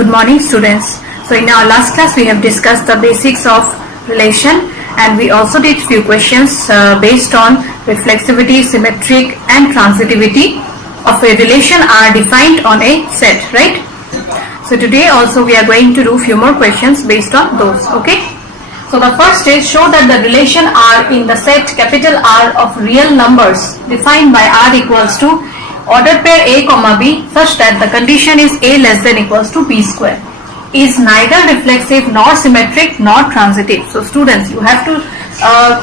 Good morning, students. So in our last class we have discussed the basics of relation, and we also did few questions based on reflexivity, symmetric and transitivity of a relation are defined on a set, right? So today also we are going to do few more questions based on those, okay? So the first is, show that the relation R in the set capital R of real numbers defined by R equals to ordered pair A comma B such that the condition is A less than equals to B square is neither reflexive nor symmetric nor transitive. So students, you have to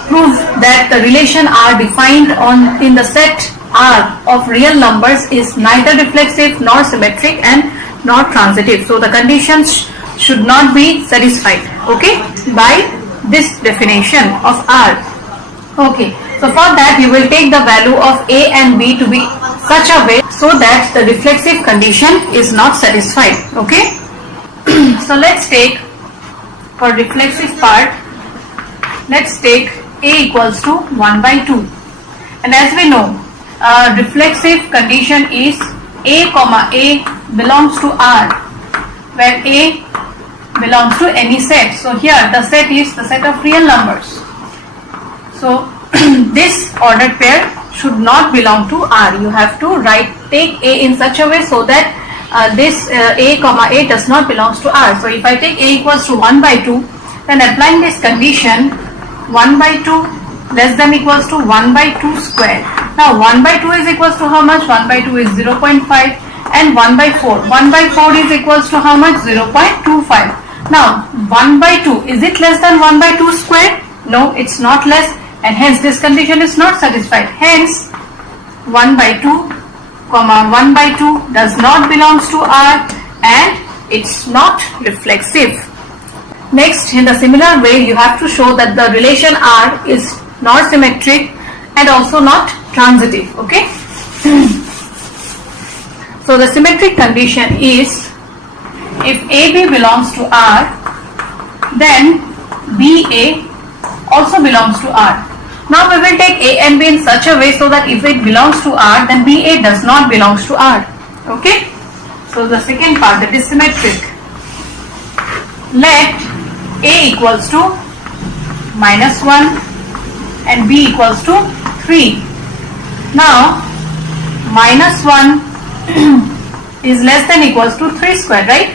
prove that the relation R defined in the set R of real numbers is neither reflexive nor symmetric and not transitive. So the conditions should not be satisfied, okay, by this definition of R. Okay, so for that you will take the value of A and B to be such a way so that the reflexive condition is not satisfied, okay. So let's take, for reflexive part, let's take A equals to 1 by 2, and as we know, reflexive condition is A comma A belongs to R, where A belongs to any set. So here the set is the set of real numbers. So this ordered pair should not belong to R. You have to take A in such a way so that this A comma A does not belongs to R. So if I take A equals to 1 by 2, then applying this condition, 1 by 2 less than equals to 1 by 2 square. Now 1 by 2 is equals to how much? 1 by 2 is 0.5, and 1 by 4. 1 by 4 is equals to how much? 0.25. Now 1 by 2, is it less than 1 by 2 square? No, it's not less, and hence this condition is not satisfied. Hence 1 by 2 comma 1 by 2 does not belongs to R and it's not reflexive. Next, in the similar way, you have to show that the relation R is not symmetric and also not transitive, okay. So the symmetric condition is, if AB belongs to R, then BA also belongs to R. Now we will take A and B in such a way so that if it belongs to R, then BA does not belongs to R, okay. So the second part, that is symmetric. Let A equals to -1 and B equals to 3. Now -1 is less than equals to 3 square, right?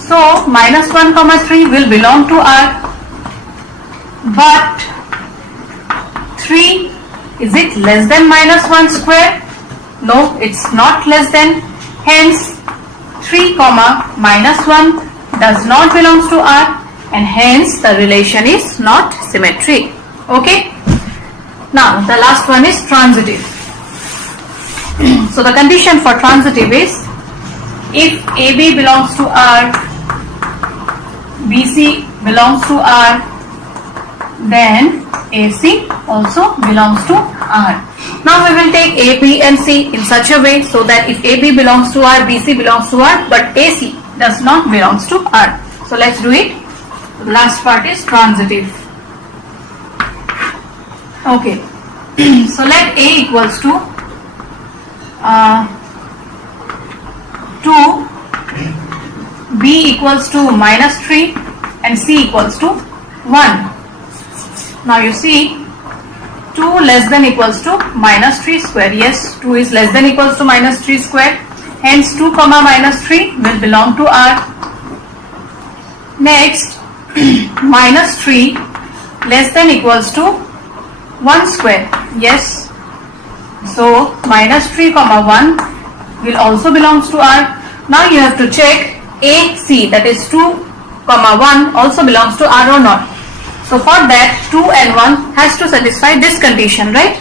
So -1 comma 3 will belong to R, but 3, is it less than -1 square? No, it's not less than. Hence 3 comma -1 does not belongs to R, and hence the relation is not symmetric, okay. Now the last one is transitive. So the condition for transitive is, if AB belongs to R, BC belongs to R, then AC also belongs to R. Now we will take A, B and C in such a way so that if AB belongs to R, BC belongs to R, but AC does not belongs to R. So let's do it. The last part is transitive. Okay. So let A equals to 2, B equals to -3 and C equals to 1. Now you see, 2 less than equals to -3 square. Yes, 2 is less than equals to -3 square. Hence 2 comma -3 will belong to R. Next, -3 less than equals to 1 square. Yes, so -3 comma 1 will also belongs to R. Now you have to check AC, that is 2 comma 1 also belongs to R or not. So for that, 2 and 1 has to satisfy this condition, right?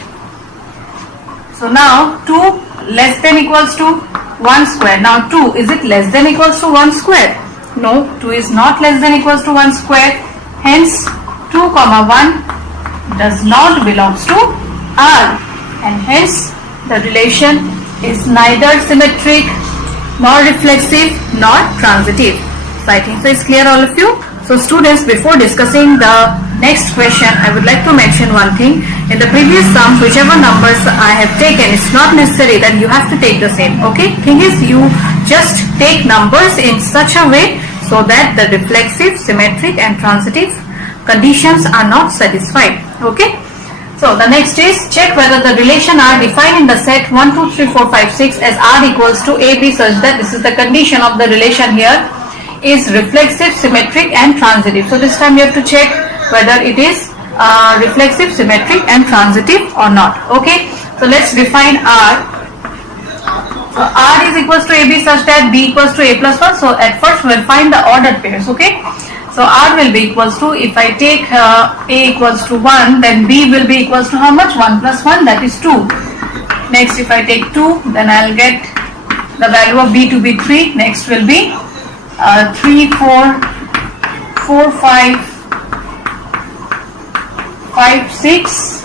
So now 2 less than equals to 1 square. Now 2, is it less than equals to 1 square? No, 2 is not less than equals to 1 square. Hence 2 comma 1 does not belongs to R, and hence the relation is neither symmetric nor reflexive nor transitive. So I think so it's clear, all of you. So students, before discussing the Next question, I would like to mention one thing. In the previous sum, whichever numbers I have taken, it's not necessary that you have to take the same. Okay? Thing is, you just take numbers in such a way so that the reflexive, symmetric and transitive conditions are not satisfied. Okay? So the next is check whether the relation R defined in the set 1, 2, 3, 4, 5, 6 as R equals to AB such that this is the condition of the relation here is reflexive, symmetric and transitive. So this time you have to check whether it is reflexive, symmetric and transitive or not. Okay. So let's define R. So R is equals to AB such that B equals to A plus 1. So at first we will find the ordered pairs. Okay. So R will be equals to, if I take A equals to 1, then B will be equals to how much? 1 plus 1, that is 2. Next, if I take 2, then I will get the value of B to be 3. Next will be 3, 4, 4, 5, 5, 6.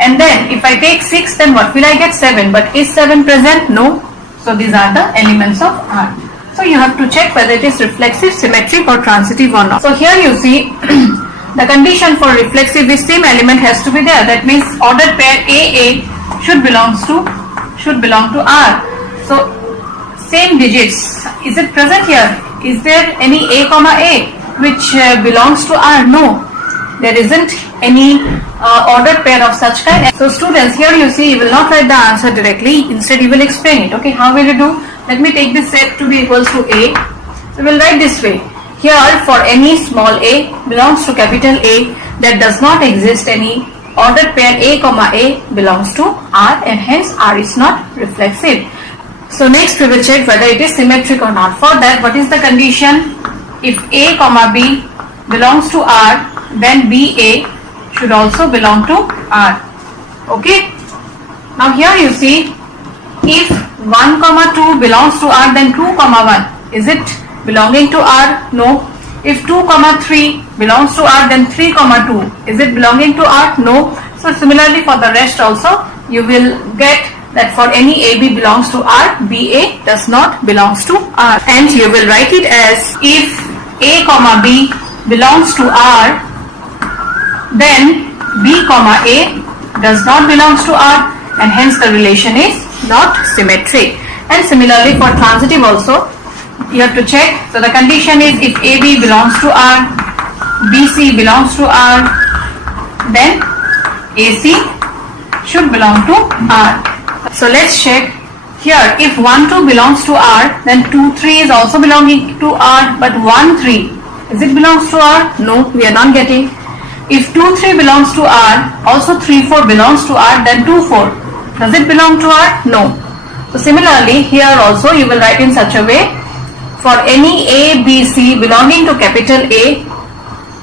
And then if I take 6, then what will I get? 7. But is 7 present? No. So these are the elements of R. So you have to check whether it is reflexive, symmetric or transitive or not. So here you see the condition for reflexive is same element has to be there. That means ordered pair AA should belong to R. So same digits. Is it present here? Is there any A comma A which belongs to R? No. There isn't any ordered pair of such kind. So students, here you see you will not write the answer directly. Instead you will explain it. Okay, how will you do? Let me take this set to be equals to A. So we will write this way. Here for any small a belongs to capital A, that does not exist any ordered pair A comma A belongs to R, and hence R is not reflexive. So next we will check whether it is symmetric or not. For that, what is the condition? If A comma B belongs to R, then BA should also belong to R. Okay. Now here you see, if 1 comma 2 belongs to R, then 2 comma 1, is it belonging to R? No. If 2 comma 3 belongs to R, then 3 comma 2, is it belonging to R? No. So similarly for the rest also, you will get that for any AB belongs to R, BA does not belongs to R. And you will write it as, if A comma B belongs to R, then B comma A does not belongs to R, and hence the relation is not symmetric. And similarly for transitive also, you have to check. So the condition is, if AB belongs to R, BC belongs to R, then AC should belong to R. So let's check here. If 1 2 belongs to R, then 2 3 is also belonging to R, but 1 3, is it belongs to R? No, we are not getting. If 2 3 belongs to R, also 3 4 belongs to R, then 2 4, does it belong to R? No. So similarly here also you will write in such a way, for any A, B, C belonging to capital A,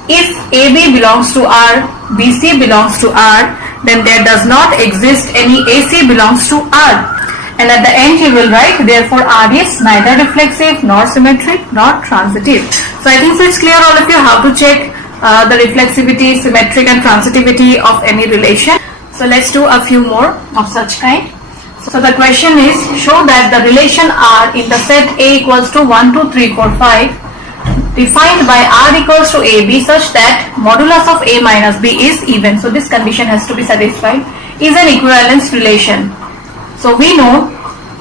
if AB belongs to R, BC belongs to R, then there does not exist any AC belongs to R. And at the end you will write, therefore R is neither reflexive nor symmetric nor transitive. So I think so it's clear all of you how to check the reflexivity, symmetric and transitivity of any relation. So let's do a few more of such kind. So the question is, show that the relation R in the set A equals to 1 2 3 4 5 defined by R equals to AB such that modulus of A minus B is even. So this condition has to be satisfied, is an equivalence relation. So we know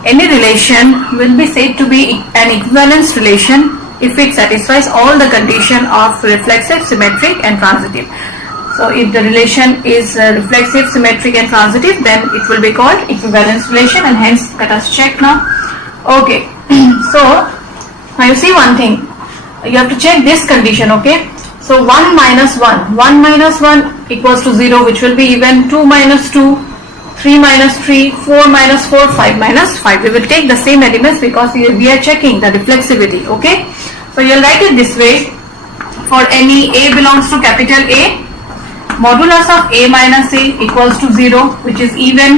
any relation will be said to be an equivalence relation if it satisfies all the condition of reflexive, symmetric and transitive. So if the relation is reflexive, symmetric and transitive, then it will be called equivalence relation, and hence let us check now. Okay. So now you see one thing, you have to check this condition. Okay. So 1 minus 1 equals to 0, which will be even. 2 minus 2, 3 minus 3, 4 minus 4, 5 minus 5. We will take the same elements because we are checking the reflexivity. Okay. So you will write it this way. For any A belongs to capital A, modulus of A minus A equals to 0, which is even.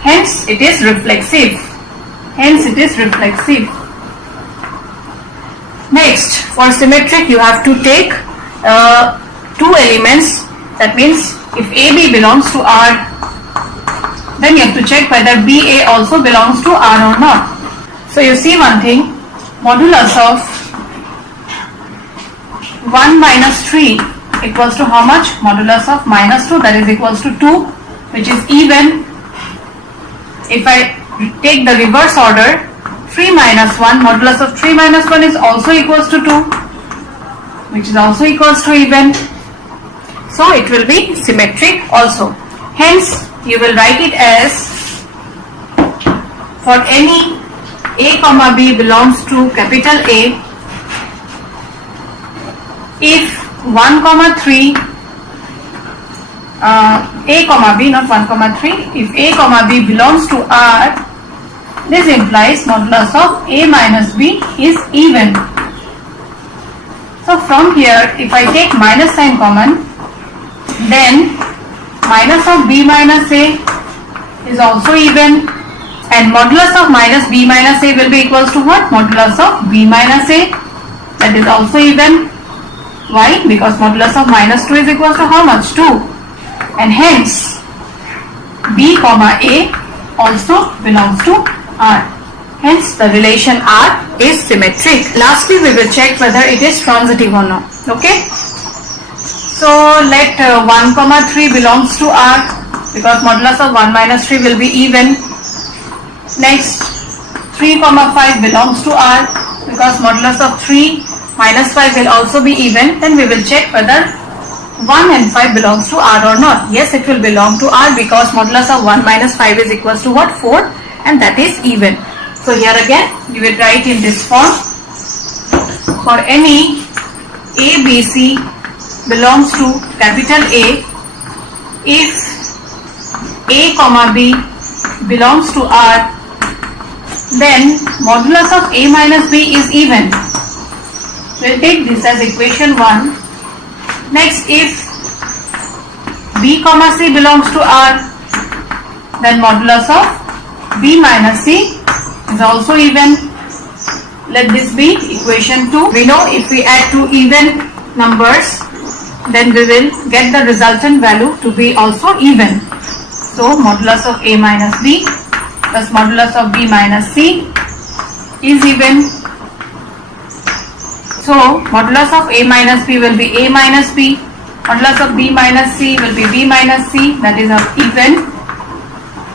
Hence it is reflexive. Next, for symmetric you have to take two elements. That means if AB belongs to R, then you have to check whether BA also belongs to R or not. So you see one thing, modulus 1 minus 3 equals to how much? Modulus of minus 2, that is equals to 2, which is even. If I take the reverse order, 3 minus 1, modulus of 3 minus 1 is also equals to 2, which is also equals to even. So it will be symmetric also. Hence you will write it as, for any a comma b belongs to capital A, if 1 comma 3 a comma b, not 1 comma 3, if a comma b belongs to R, this implies modulus of a minus b is even. So from here, if I take minus sign common, then minus of b minus a is also even, and modulus of minus b minus a will be equals to what? Modulus of b minus a, that is also even. Why? Because modulus of minus 2 is equals to how much? 2, and hence b comma a also belongs to R. Hence the relation R is symmetric. Lastly, we will check whether it is transitive or not. Okay. So let 1 comma 3 belongs to R, because modulus of 1 minus 3 will be even. Next, 3 comma 5 belongs to R, because modulus of 3 minus 5 will also be even. Then we will check whether 1 and 5 belongs to R or not. Yes, it will belong to R, because modulus of 1 minus 5 is equals to what? 4, and that is even. So here again we will write in this form, for any A, B, C belongs to capital A, if A comma B belongs to R, then modulus of A minus B is even. We'll take this as equation 1. Next, if B comma C belongs to R, then modulus of B minus C is also even. Let this be equation 2. We know if we add two even numbers, then we will get the resultant value to be also even. So modulus of A minus B plus modulus of B minus C is even. So modulus of A minus B will be A minus B, modulus of B minus C will be B minus C, that is even.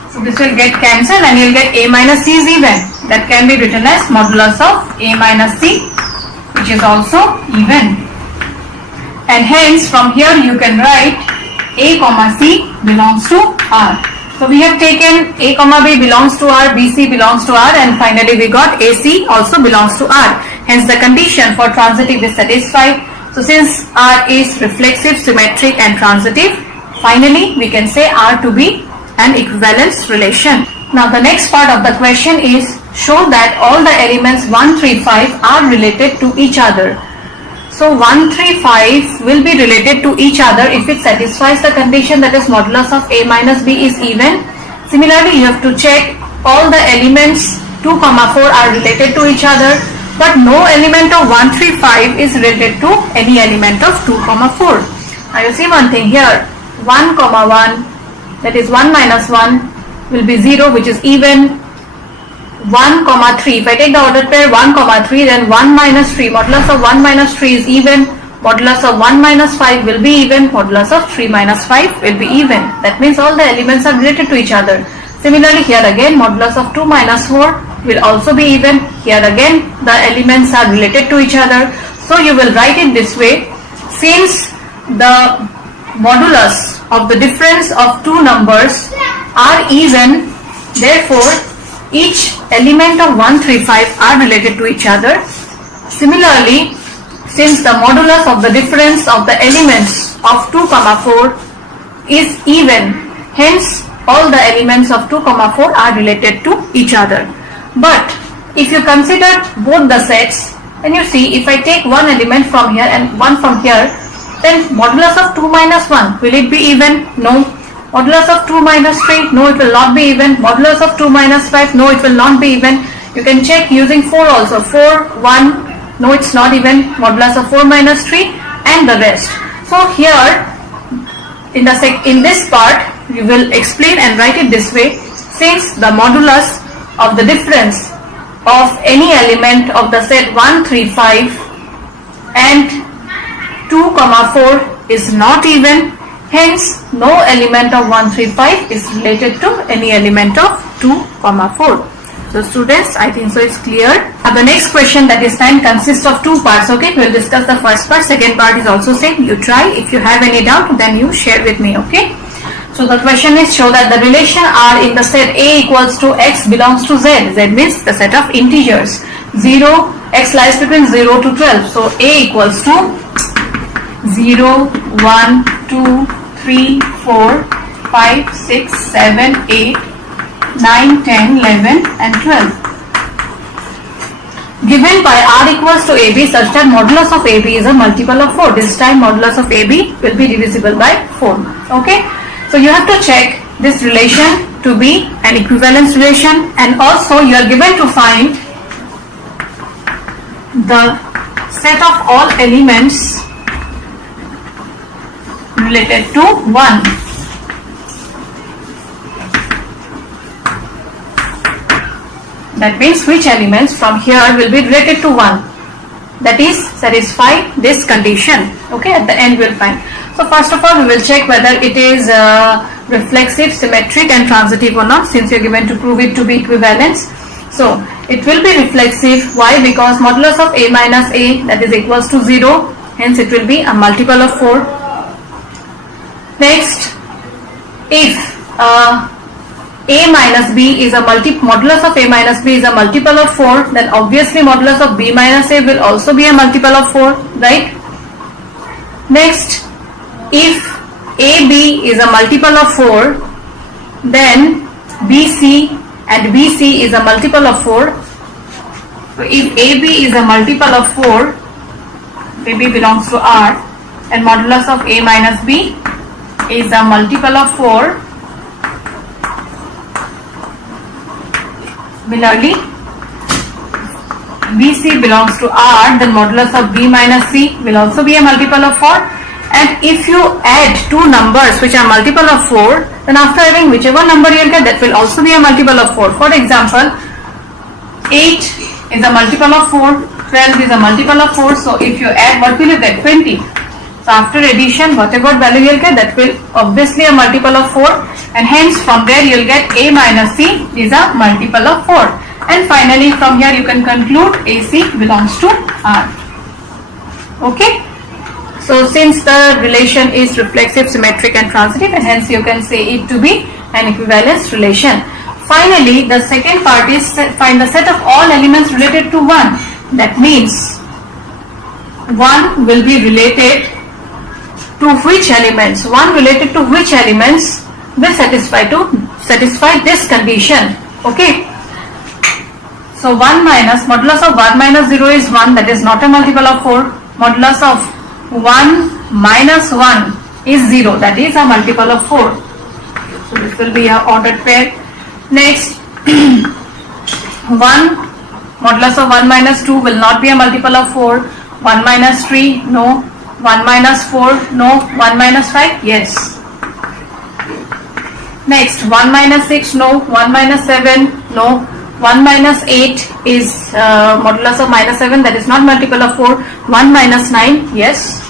So this will get cancelled and you will get A minus C is even. That can be written as modulus of A minus C, which is also even. And hence from here you can write A comma C belongs to R. So we have taken A comma B belongs to R, BC belongs to R, and finally we got AC also belongs to R. Hence the condition for transitive is satisfied. So since R is reflexive, symmetric and transitive, finally we can say R to be an equivalence relation. Now the next part of the question is, show that all the elements 1, 3, 5 are related to each other. So 1, 3, 5 will be related to each other if it satisfies the condition, that is modulus of A minus B is even. Similarly, you have to check all the elements 2, 4 are related to each other, but no element of 1, 3, 5 is related to any element of 2, 4. Now you see one thing here, 1, 1, that is 1 minus 1 will be 0, which is even. 1, 3, if I take the ordered pair 1, 3, then 1 minus 3, modulus of 1 minus 3 is even, modulus of 1 minus 5 will be even, modulus of 3 minus 5 will be even. That means all the elements are related to each other. Similarly here again, modulus of 2 minus 4 will also be even. Here again the elements are related to each other. So you will write it this way, since the modulus of the difference of two numbers are even, therefore each element of 1, 3, 5 are related to each other. Similarly, since the modulus of the difference of the elements of 2, 4 is even, hence all the elements of 2, 4 are related to each other. But if you consider both the sets, then you see, if I take one element from here and one from here, then modulus of 2 minus 1, will it be even? No. Modulus of 2 minus 3, no, it will not be even. Modulus of 2 minus 5, no, it will not be even. You can check using 4 also. 4, 1, no, it's not even. Modulus of 4 minus 3 and the rest. So here in this part you will explain and write it this way, since the modulus of the difference of any element of the set 1, 3, 5 and 2, 4 is not even. Hence, no element of 1, 3, 5 is related to any element of 2, 4. So students, I think so it's clear. Now the next question, that is 9, consists of two parts. Okay, we will discuss the first part. Second part is also same. You try. If you have any doubt, then you share with me. Okay. So the question is, show that the relation R in the set A equals to X belongs to Z. Z means the set of integers. 0, X lies between 0 to 12. So A equals to 0, 1, 2, 3, 4, 5, 6, 7, 8, 9, 10, 11 and 12. Given by R equals to AB such that modulus of AB is a multiple of 4. This time modulus of AB will be divisible by 4. Okay. So you have to check this relation to be an equivalence relation, and also you are given to find the set of all elements related to 1. That means which elements from here will be related to 1. That is, satisfy this condition. Okay, at the end we will find. So first of all, we will check whether it is reflexive, symmetric and transitive or not, since you are given to prove it to be equivalence. So it will be reflexive. Why? Because modulus of A minus A, that is equals to 0. Hence it will be a multiple of 4. Next, if A minus B is a modulus of A minus B is a multiple of 4, then obviously modulus of B minus A will also be a multiple of 4, right? Next, if AB is a multiple of 4, then BC and BC is a multiple of 4. So if AB is a multiple of 4, AB belongs to R, and modulus of A minus B is a multiple of 4. Similarly, BC belongs to R, then modulus of B minus C will also be a multiple of 4. And if you add two numbers which are multiple of 4, then after adding whichever number you will get, that will also be a multiple of 4. For example, 8 is a multiple of 4, 12 is a multiple of 4. So if you add, what will you get? 20. So after addition, whatever value you will get, that will obviously a multiple of 4. And hence from there you will get A minus C is a multiple of 4. And finally from here you can conclude AC belongs to R. Okay. So since the relation is reflexive, symmetric and transitive, and hence you can say it to be an equivalence relation. Finally, the second part is find the set of all elements related to 1. That means 1 will be related to which elements? 1 related to which elements will satisfy this condition. Okay. So 1 minus modulus of 1 minus 0 is 1, that is not a multiple of 4. Modulus of 1 minus 1 is 0, that is a multiple of 4. So this will be a ordered pair. Next, 1 modulus of 1 minus 2 will not be a multiple of 4. 1 minus 3, no. 1 minus 4, no. 1 minus 5, yes. Next, 1 minus 6, no. 1 minus 7, no. 1 minus 8 is modulus of minus 7, that is not multiple of 4. 1 minus 9, yes.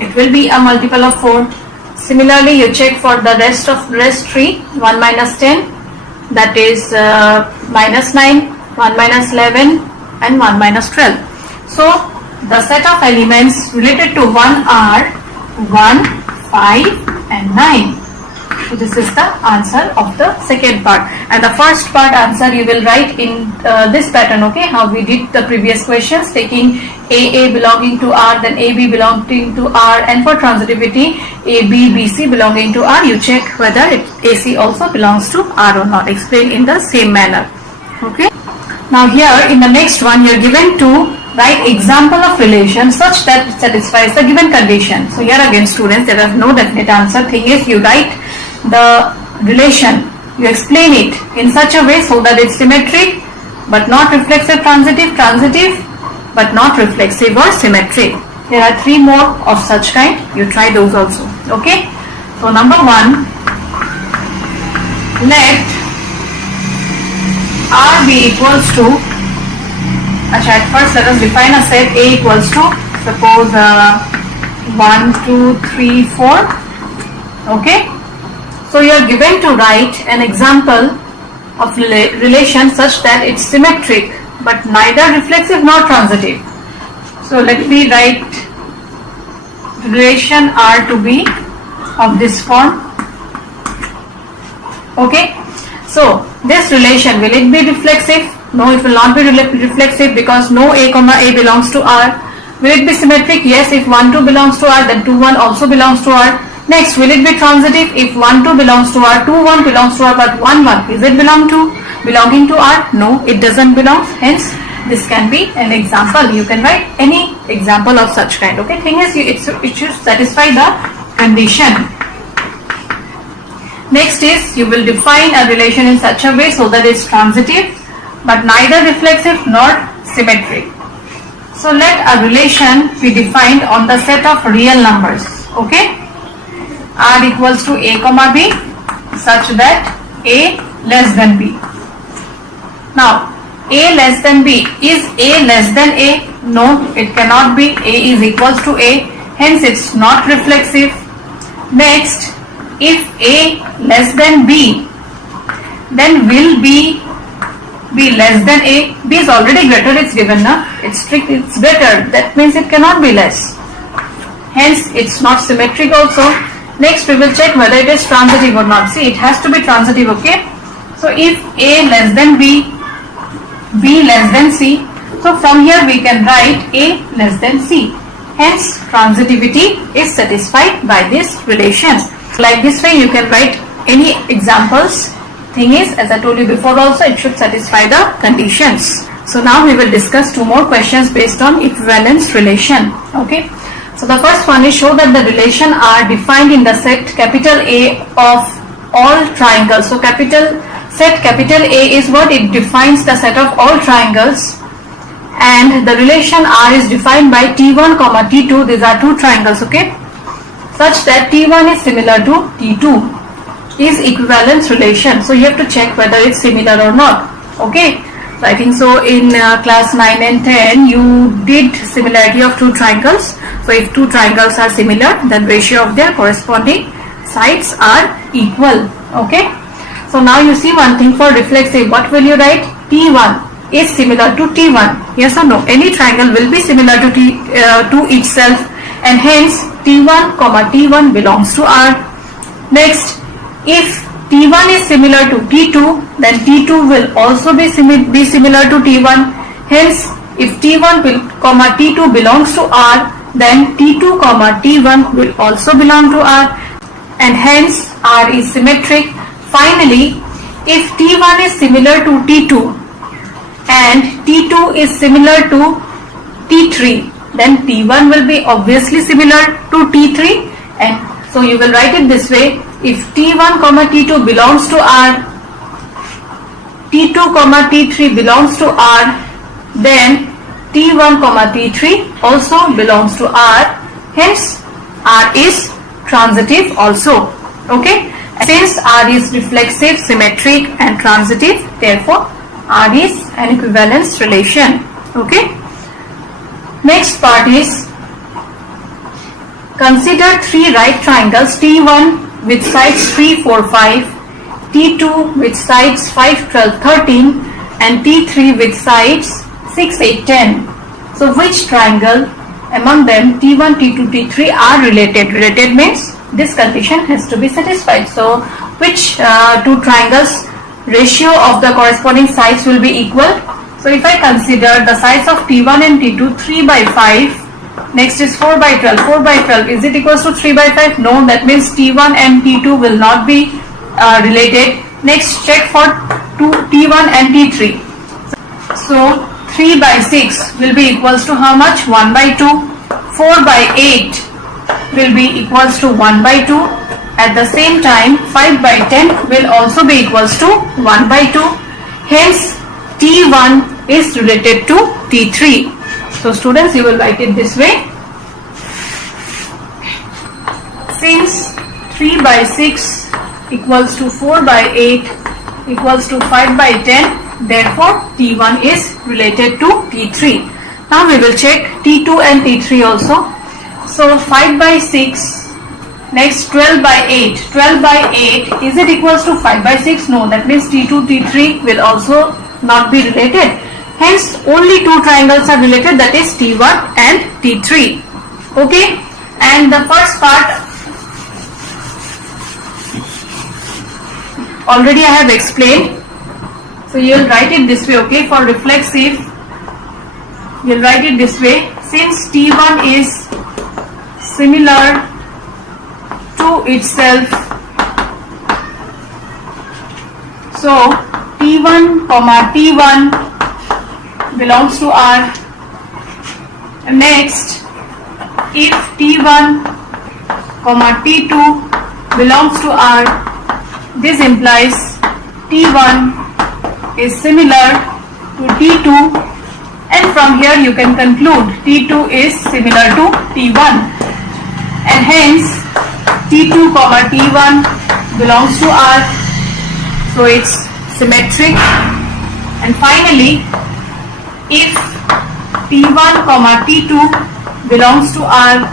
It will be a multiple of 4. Similarly, you check for the rest 3. 1 minus 10, that is minus 9, 1 minus 11 and 1 minus 12. So the set of elements related to 1 are 1, 5 and 9. So this is the answer of the second part, and the first part answer you will write in this pattern. Okay, how we did the previous questions, taking AA belonging to R, then AB belonging to R, and for transitivity AB, BC belonging to R, you check whether AC also belongs to R or not. Explain in the same manner. Okay. Now here in the next one you are given to write example of relation such that it satisfies the given condition. So here again students, there is no definite answer. Thing is, you write the relation, you explain it in such a way so that it's symmetric but not reflexive, transitive but not reflexive or symmetric. There are 3 more of such kind, you try those also. Okay. So number 1, let R be equals to, at first let us define a set A equals to Suppose 1, 2, 3, 4. Okay. So you are given to write an example of relation such that it's symmetric but neither reflexive nor transitive. So let me write relation R to be of this form. Okay. So this relation, will it be reflexive? No, it will not be reflexive because no a comma a belongs to R. Will it be symmetric? Yes, if 1, 2 belongs to R, then 2, 1 also belongs to R. Next, will it be transitive? If 1, 2 belongs to R, 2, 1 belongs to R, but 1, 1, is it belonging to R? No, it doesn't belong. Hence, this can be an example. You can write any example of such kind. Okay, thing is, it should satisfy the condition. Next is, you will define a relation in such a way so that it's transitive but neither reflexive nor symmetric. So let a relation be defined on the set of real numbers. Okay, R equals to a comma b such that a less than b. Now a less than b, is a less than a? No, it cannot be. A is equals to a, hence it's not reflexive. Next, if a less than b, then will b be less than a? B is already greater, it's given now. It's greater, that means it cannot be less. Hence it's not symmetric also. Next we will check whether it is transitive or not. See, it has to be transitive. Okay, so if a less than b, b less than c, so from here we can write a less than c. Hence transitivity is satisfied by this relation. Like this way you can write any examples. Thing is, as I told you before also, it should satisfy the conditions. So now we will discuss two more questions based on equivalence relation. Okay, so the first one is, show that the relation are defined in the set capital A of all triangles. So set capital A is what? It defines the set of all triangles, and the relation R is defined by T1 comma T2. These are two triangles. Okay, such that T1 is similar to T2 is equivalence relation. So you have to check whether it's similar or not. Okay, so I think so in class 9 and 10 you did similarity of two triangles. So if two triangles are similar, then ratio of their corresponding sides are equal. Okay, so now you see one thing for reflexive. What will you write? T1 is similar to T1. Yes or no? Any triangle will be similar to itself, and hence T1 comma T1 belongs to R. Next, if T1 is similar to T2, then T2 will also be similar to T1. Hence, if T1 comma T2 belongs to R, then T2 comma T1 will also belong to R, and hence R is symmetric. Finally, if T1 is similar to T2 and T2 is similar to T3, then T1 will be obviously similar to T3, and so you will write it this way. If T1 comma T2 belongs to R, T2 comma T3 belongs to R, then T1 comma T3 also belongs to R. Hence R is transitive also. Okay, since R is reflexive, symmetric and transitive, therefore R is an equivalence relation. Okay, next part is, consider three right triangles, T1 with sides 3, 4, 5, T2 with sides 5, 12, 13 and T3 with sides 6, 8, 10. So which triangle among them, T1, T2, T3 are related? Related means this condition has to be satisfied. So which two triangles ratio of the corresponding sides will be equal? So if I consider the sides of T1 and T2, 3 by 5, next is 4 by 12. 4 by 12, is it equals to 3 by 5? No, that means T1 and T2 will not be related. Next, check for T1 and T3. So 3 by 6 will be equals to how much? 1 by 2. 4 by 8 will be equals to 1 by 2. At the same time, 5 by 10 will also be equals to 1 by 2. Hence, T1 is related to T3. So students, you will write it this way. Since 3 by 6 equals to 4 by 8 equals to 5 by 10, therefore T1 is related to T3. Now we will check T2 and T3 also. So 5 by 6, next 12 by 8. 12 by 8, is it equals to 5 by 6? No, that means T2, T3 will also not be related. Hence only two triangles are related, that is T1 and T3. Okay, and the first part already I have explained. So you will write it this way, okay, for reflexive you will write it this way. Since T1 is similar to itself, so T1 comma T1 belongs to R. Next, if T1 comma T2 belongs to R, this implies T1 is similar to T2, and from here you can conclude T2 is similar to T1, and hence T2 comma T1 belongs to R, so it's symmetric. And finally, if T1 comma T2 belongs to R,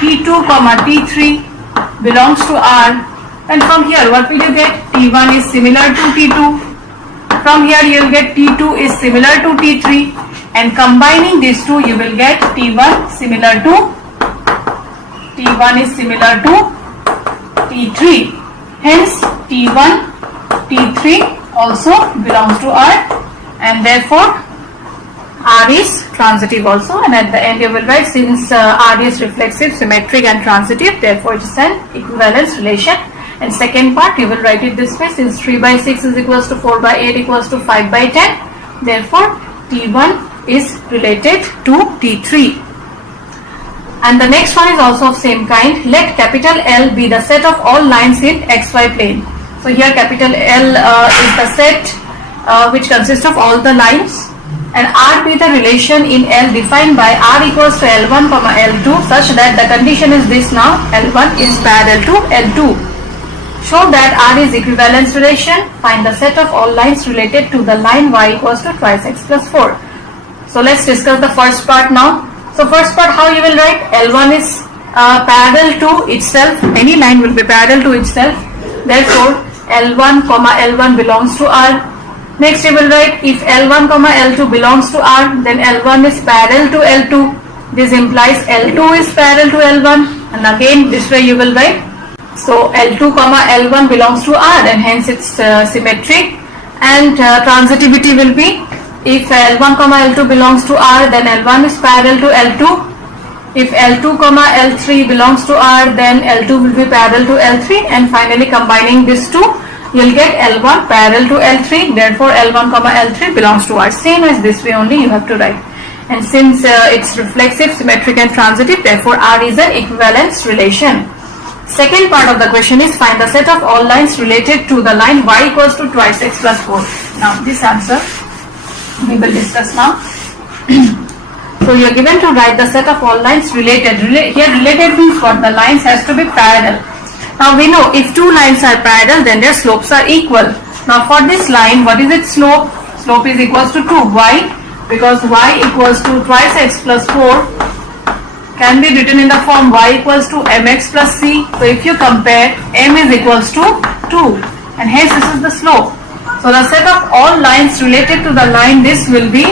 T2 comma T3 belongs to R, and from here what will you get? T1 is similar to T2. From here you will get T2 is similar to T3, and combining these two you will get T1 is similar to T3. Hence T1, T3 also belongs to R, and therefore R is transitive also, and at the end you will write, since R is reflexive, symmetric and transitive, therefore it is an equivalence relation. And second part you will write it this way, since 3 by 6 is equals to 4 by 8 equals to 5 by 10, therefore T1 is related to T3. And the next one is also of same kind. Let capital L be the set of all lines in XY plane. So here capital L is the set which consists of all the lines, and R be the relation in L defined by R equals to L1 comma L2, such that the condition is this now, L1 is parallel to L2. Show that R is equivalence relation. Find the set of all lines related to the line y equals to twice x plus 4. So let's discuss the first part now. So first part, how you will write? L1 is parallel to itself. Any line will be parallel to itself. Therefore, L1 comma L1 belongs to R. Next you will write, if L1 comma L2 belongs to R, then L1 is parallel to L2. This implies L2 is parallel to L1. And again this way you will write. So L2 comma L1 belongs to R, and hence it's symmetric. And transitivity will be, if L1 comma L2 belongs to R, then L1 is parallel to L2. If L2 comma L3 belongs to R, then L2 will be parallel to L3, and finally combining these two you will get L1 parallel to L3, therefore L1 comma L3 belongs to R. Same as this way only you have to write. And since it's reflexive, symmetric and transitive, therefore R is an equivalence relation. Second part of the question is, find the set of all lines related to the line y equals to twice x plus 4. Now this answer we will discuss now. So you are given to write the set of all lines related. Here related means what? The lines has to be parallel. Now we know if two lines are parallel, then their slopes are equal. Now for this line, what is its slope? Slope is equals to 2. Why? Because y equals to twice x plus 4 can be written in the form y equals to mx plus c. So if you compare, m is equals to 2, and hence this is the slope. So the set of all lines related to the line, this will be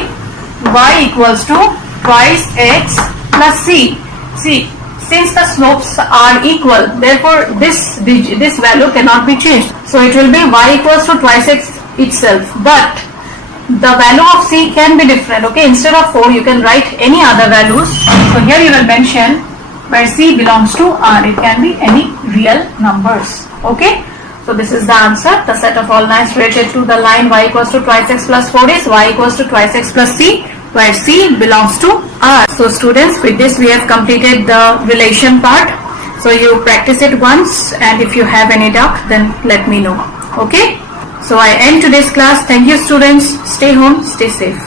y equals to twice x plus c. See, since the slopes are equal, therefore this value cannot be changed. So it will be y equals to twice x itself, but the value of c can be different. Okay, instead of 4 you can write any other values. So here you will mention where c belongs to R. It can be any real numbers. Okay, so this is the answer. The set of all lines related to the line y equals to twice x plus 4 is y equals to twice x plus c, where c belongs to R. So students, with this we have completed the relation part. So you practice it once, and if you have any doubt, then let me know. Okay, so I end today's class. Thank you students. Stay home, stay safe.